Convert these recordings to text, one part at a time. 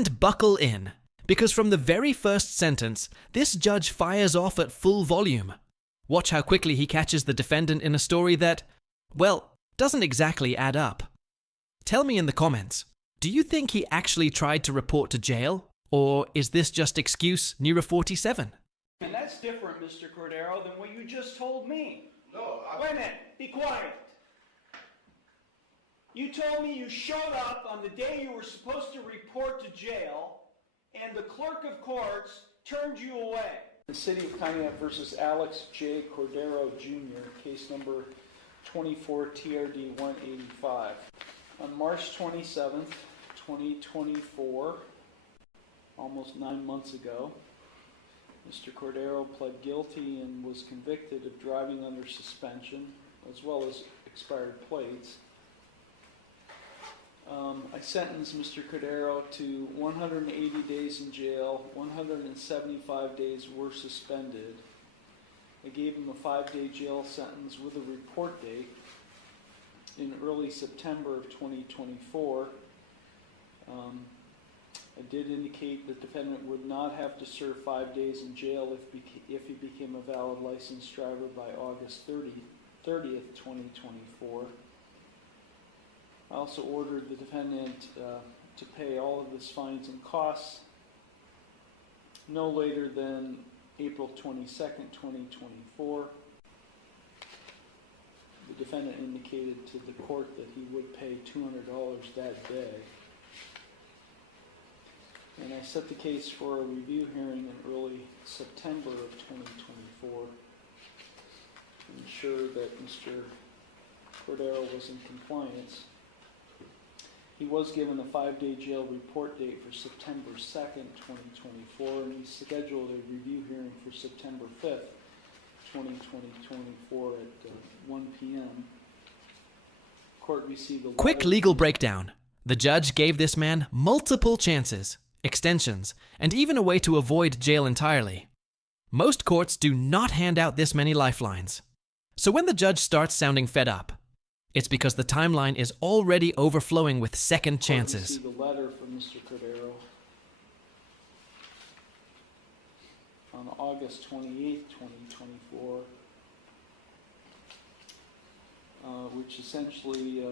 And buckle in, because from the very first sentence, this judge fires off at full volume. Watch how quickly he catches the defendant in a story that, well, doesn't exactly add up. Tell me in the comments, do you think he actually tried to report to jail? Or is this just excuse Nero 47? And that's different, Mr. Cordero, than what you just told me. No, Wait a minute, be quiet. You told me you showed up on the day you were supposed to report to jail, and the clerk of courts turned you away. The City of Pontiac versus Alex J. Cordero Jr., case number 24 TRD 185. On March 27th, 2024, almost 9 months ago, Mr. Cordero pled guilty and was convicted of driving under suspension, as well as expired plates. I sentenced Mr. Cordero to 180 days in jail, 175 days were suspended. I gave him a 5-day jail sentence with a report date in early September of 2024. I did indicate the defendant would not have to serve 5 days in jail if he became a valid licensed driver by August 30th, 2024. I also ordered the defendant to pay all of his fines and costs no later than April 22nd, 2024. The defendant indicated to the court that he would pay $200 that day. And I set the case for a review hearing in early September of 2024 to ensure that Mr. Cordero was in compliance. He was given a 5-day jail report date for September 2nd, 2024, and he scheduled a review hearing for September 5th, 2024 at 1 p.m. Court received a Quick legal breakdown. The judge gave this man multiple chances, extensions, and even a way to avoid jail entirely. Most courts do not hand out this many lifelines. So when the judge starts sounding fed up, it's because the timeline is already overflowing with second chances. Court received a letter from Mr. Cordero on August 28, 2024, which essentially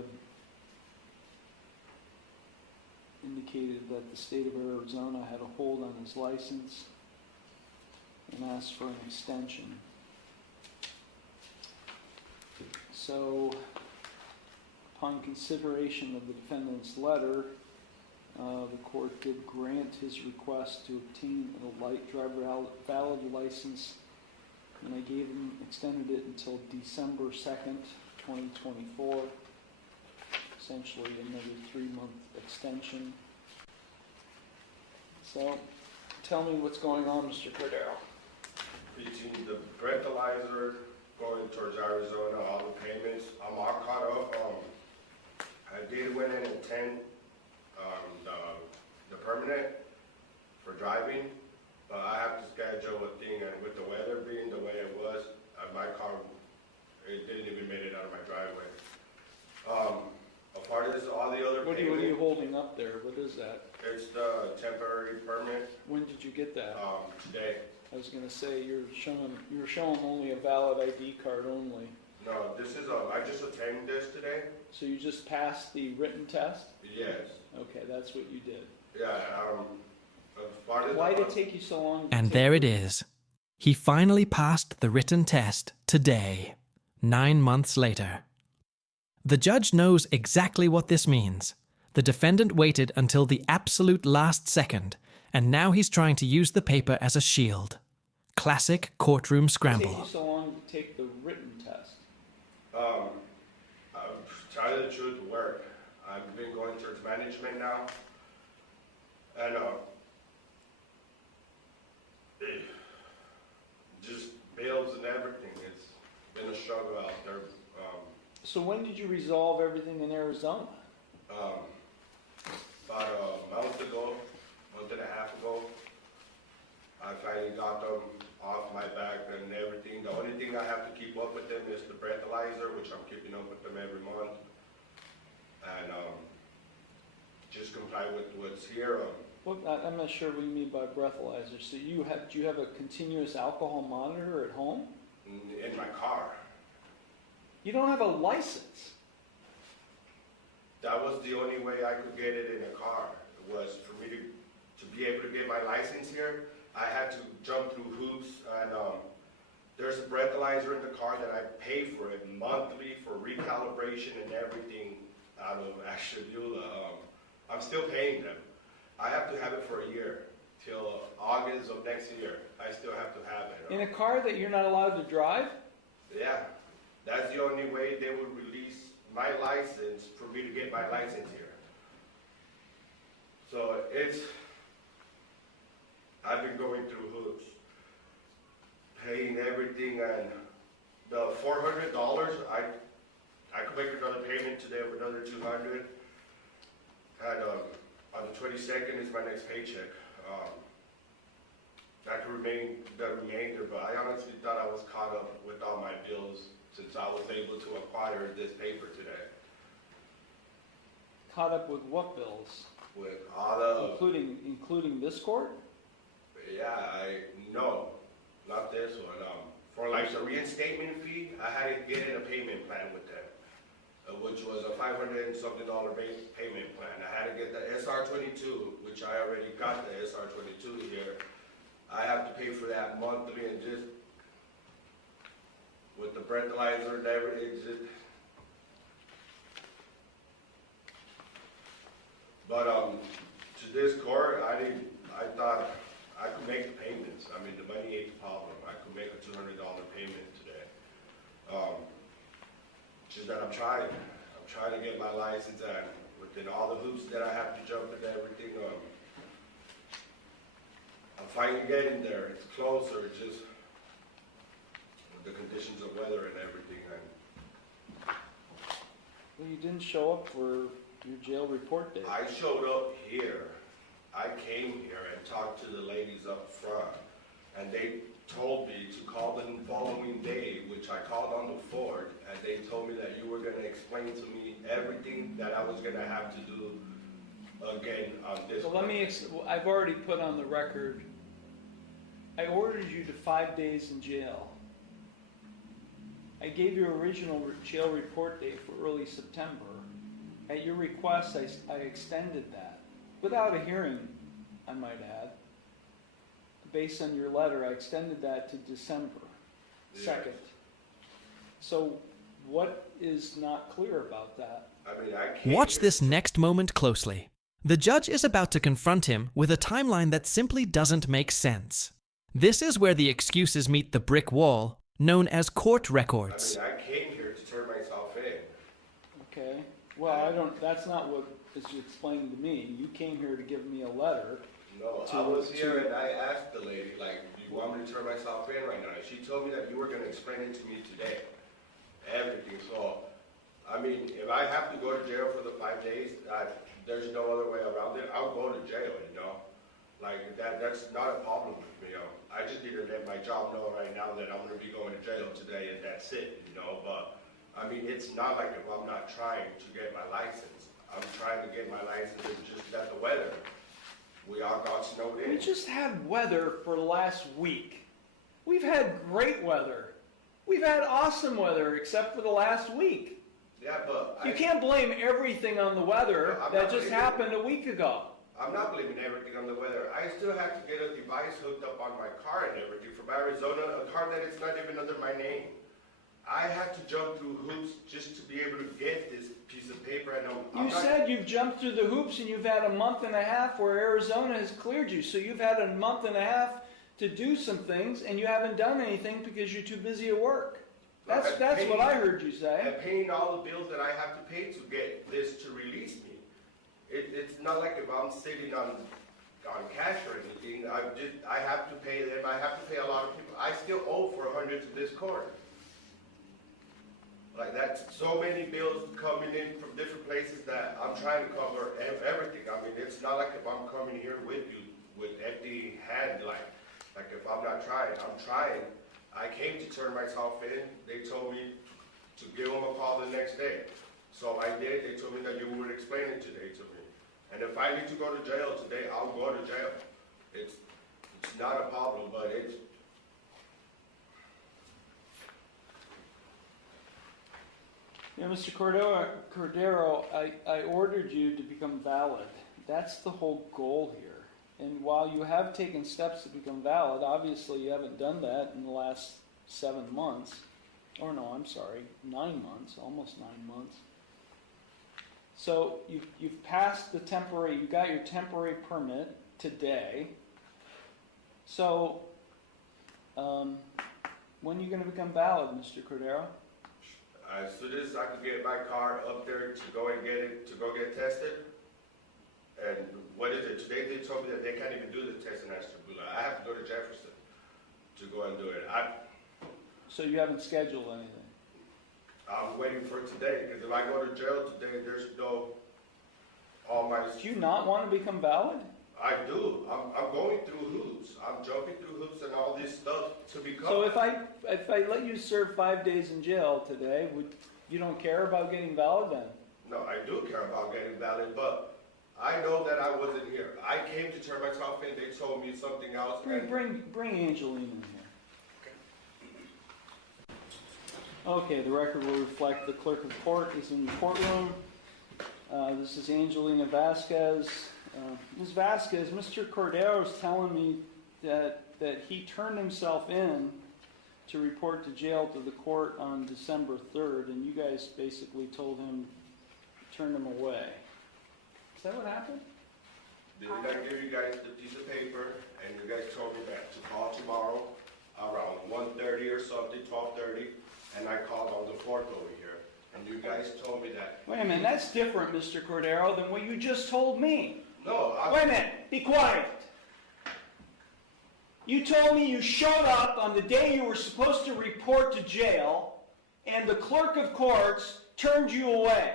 indicated that the state of Arizona had a hold on his license and asked for an extension. So, upon consideration of the defendant's letter, the court did grant his request to obtain a light driver valid license, and I extended it until December 2nd, 2024. Essentially another 3-month extension. So, tell me what's going on, Mr. Cordero. between the breathalyzer going towards Arizona, all the payments, I'm all caught up. I did went in and attend the permanent for driving, but I have to schedule a thing, and with the weather being the way it was, my car, it didn't even make it out of my driveway. A part of this, all the other What are you holding up there? What is that? It's the temporary permit. When did you get that? Today. I was going to say you're showing only a valid ID card only. No, this is I just attended this today. So you just passed the written test? Yes. Okay, that's what you did. Yeah. Part of Why did it take you so long? And there it is. He finally passed the written test today, 9 months later. The judge knows exactly what this means. The defendant waited until the absolute last second, and now he's trying to use the paper as a shield. Classic courtroom scramble. Why did it take you so long to take the written test? Tell you the truth, work. I've been going towards management now, and just bills and everything. It's been a struggle out there. So when did you resolve everything in Arizona? About a month and a half ago, I finally got them off my back and everything. The only thing I have to keep up with them is the breathalyzer, which I'm keeping up with them every month. And just comply with what's here. I'm not sure what you mean by breathalyzer. So do you have a continuous alcohol monitor at home? In my car. You don't have a license. That was the only way I could get it in a car, was for me to be able to get my license here. I had to jump through hoops, and there's a breathalyzer in the car that I pay for it monthly for recalibration and everything out of Ashtabula. I'm still paying them. I have to have it for a year, till August of next year. I still have to have it. In a car that you're not allowed to drive? Yeah, that's the only way they would release my license for me to get my license here. So I've been going through hoops, paying everything, and the $400, I could make another payment today of another $200. And on the 22nd is my next paycheck. I could remain the remainder, but I honestly thought I was caught up with all my bills since I was able to acquire this paper today. Caught up with what bills? With all the... Including this court? Yeah, no, not this one. For like the reinstatement fee, I had to get in a payment plan with them, which was a $500 and something payment plan. I had to get the SR22, which I already got the SR22 here. I have to pay for that monthly, and just with the breathalyzer and everything, but to this court, I thought I could make the payments. I mean, the money ain't the problem. I could make a $200 payment today. Just that I'm trying to get my license, and within all the hoops that I have to jump and everything, I'm finally getting there. It's closer. It's just with the conditions of weather and everything. Well, you didn't show up for your jail report date. I showed up here. I came here and talked to the ladies up front, and they told me to call the following day, which I called on the 4th, and they told me that you were going to explain to me everything that I was going to have to do again on this. So I've already put on the record, I ordered you to 5 days in jail. I gave you original jail report date for early September. At your request, I extended that. Without a hearing, I might add. Based on your letter, I extended that to December 2nd. So what is not clear about that? I mean, Watch this next moment closely. The judge is about to confront him with a timeline that simply doesn't make sense. This is where the excuses meet the brick wall, known as court records. I came here to turn myself in. Okay. Well, that's not what is explained to me. You came here to give me a letter. No, I was here and I asked the lady, like, do you want me to turn myself in right now? She told me that you were going to explain it to me today. Everything. So, I mean, if I have to go to jail for the 5 days, there's no other way around it. I'll go to jail, you know? Like, that's not a problem with me. I just need to let my job know right now that I'm going to be going to jail today, and that's it, you know? But, I mean, it's not like if I'm not trying to get my license. I'm trying to get my license, it's just that the weather. We all got snowed in. We just had weather for last week. We've had great weather. We've had awesome weather, except for the last week. Yeah, but... You can't blame everything on the weather that just happened a week ago. I'm not blaming everything on the weather. I still have to get a device hooked up on my car and everything from Arizona, a car that is not even under my name. I had to jump through hoops just to be able to get this piece of paper. And you said you've jumped through the hoops and you've had a month and a half where Arizona has cleared you. So you've had a month and a half to do some things, and you haven't done anything because you're too busy at work. That's what I heard you say. And paying all the bills that I have to pay to get this to release me. It's not like if I'm sitting on cash or anything. I have to pay them. I have to pay a lot of people. I still owe $400 to this court. Like, that's so many bills coming in from different places that I'm trying to cover everything. I mean, it's not like if I'm coming here with you with empty hand, like if I'm not trying. I'm trying. I came to turn myself in. They told me to give them a call the next day. So I did. They told me that you would explain it today to me. And if I need to go to jail today, I'll go to jail. It's not a problem, but it's... Yeah, Mr. Cordero, I ordered you to become valid. That's the whole goal here. And while you have taken steps to become valid, obviously you haven't done that in the last 7 months. Or no, I'm sorry, 9 months, almost 9 months. So you've passed the temporary, you got your temporary permit today. So when are you going to become valid, Mr. Cordero? As soon as I can get my car up there to go and get it, to go get tested. And what is it? Today they told me that they can't even do the test in Ashtabula. I have to go to Jefferson to go and do it. So you haven't scheduled anything? I'm waiting for today, because if I go to jail today, there's no, all my... Do you not want to become valid? I do. I'm going through hoops. I'm jumping through hoops and all this stuff to become... So if I let you serve 5 days in jail today, you don't care about getting valid then? No, I do care about getting valid, but I know that I wasn't here. I came to turn myself in. They told me something else. Bring Angeline in here. Okay, the record will reflect the clerk of court is in the courtroom. This is Angelina Vasquez. Ms. Vasquez, Mr. Cordero is telling me that he turned himself in to report to jail to the court on December 3rd, and you guys basically told him, turned him away. Is that what happened? Did I give you guys the piece of paper, and you guys told me that to call tomorrow around 1:30 or something, 12:30, and I called on the 4th over here, and you guys told me that... Wait a minute, that's different, Mr. Cordero, than what you just told me. No, Wait a minute, be quiet. You told me you showed up on the day you were supposed to report to jail, and the clerk of courts turned you away.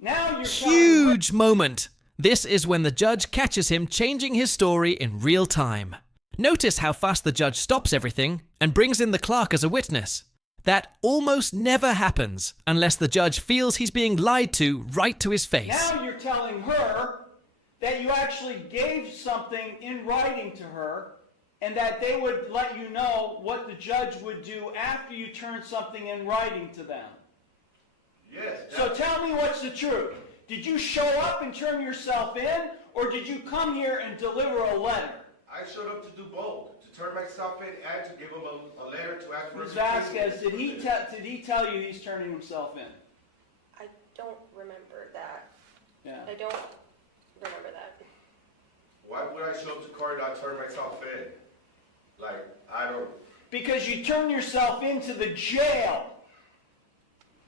Now you're Huge moment. This is when the judge catches him changing his story in real time. Notice how fast the judge stops everything and brings in the clerk as a witness. That almost never happens unless the judge feels he's being lied to right to his face. Now you're telling her that you actually gave something in writing to her and that they would let you know what the judge would do after you turned something in writing to them. Yes. So tell me what's the truth. Did you show up and turn yourself in, or did you come here and deliver a letter? I showed up to do both, to turn myself in and to give him a letter to ask for... Ms. Vasquez, did he tell you he's turning himself in? I don't remember that. Yeah. I don't remember that. Why would I show up to court and not turn myself in? Like, I don't... Because you turn yourself into the jail.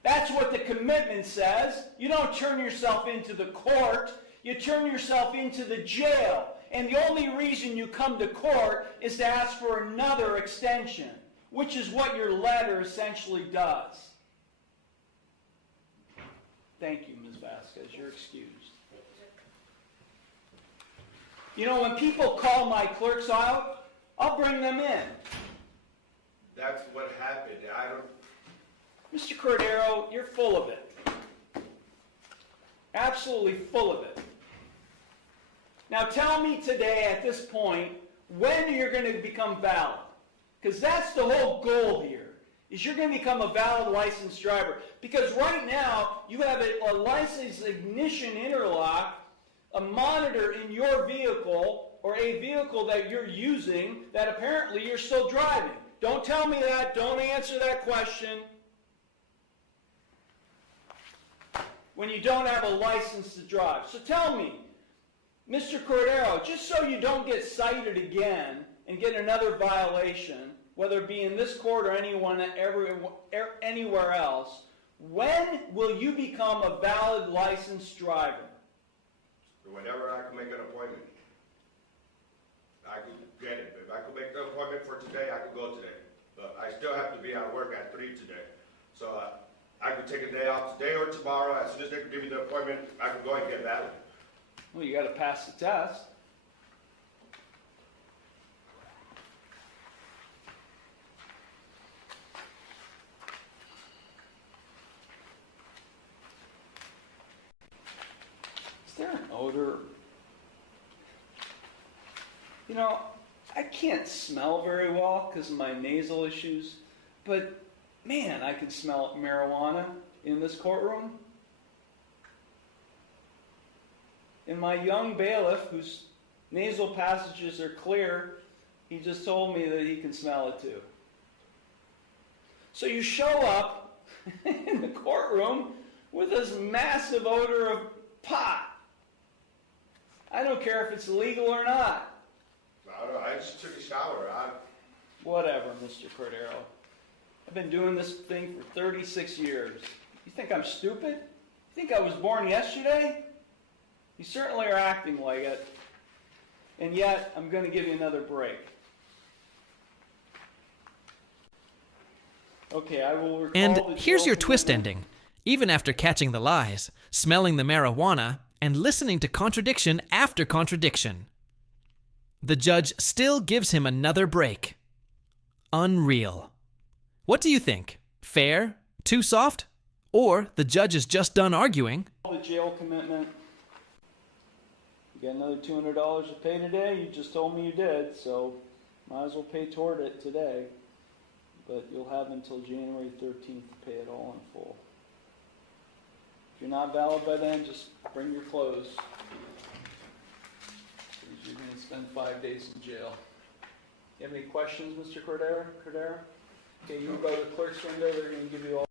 That's what the commitment says. You don't turn yourself into the court. You turn yourself into the jail. And the only reason you come to court is to ask for another extension, which is what your letter essentially does. Thank you, Ms. Vasquez. You're excused. You know, when people call my clerks out, I'll bring them in. That's what happened. I don't... Mr. Cordero, you're full of it. Absolutely full of it. Now tell me today at this point when you're going to become valid. Because that's the whole goal here, is you're going to become a valid licensed driver. Because right now you have a licensed ignition interlock, a monitor in your vehicle, or a vehicle that you're using that apparently you're still driving. Don't tell me that. Don't answer that question. When you don't have a license to drive. So tell me, Mr. Cordero, just so you don't get cited again and get another violation, whether it be in this court or anywhere else, when will you become a valid licensed driver? Whenever I can make an appointment. I could get it. If I could make the appointment for today, I could go today. But I still have to be at work at 3 today. So I could take a day off today or tomorrow. As soon as they could give me the appointment, I could go and get valid. Well, you got to pass the test. Is there an odor. You know, I can't smell very well because of my nasal issues, but man, I can smell marijuana in this courtroom. And my young bailiff, whose nasal passages are clear, he just told me that he can smell it too. So you show up in the courtroom with this massive odor of pot. I don't care if it's legal or not. I don't know, I just took a shower. Whatever, Mr. Cordero. I've been doing this thing for 36 years. You think I'm stupid? You think I was born yesterday? You certainly are acting like it. And yet, I'm going to give you another break. Okay, I will recall And the here's jail your twist commitment. ending. Even after catching the lies, smelling the marijuana, and listening to contradiction after contradiction, the judge still gives him another break. Unreal. What do you think? Fair? Too soft? Or the judge is just done arguing? The jail commitment. You got another $200 to pay today? You just told me you did, so might as well pay toward it today. But you'll have until January 13th to pay it all in full. If you're not valid by then, just bring your clothes. Because you're going to spend 5 days in jail. You have any questions, Mr. Cordero? Okay, you can go to the clerk's window. They're going to give you all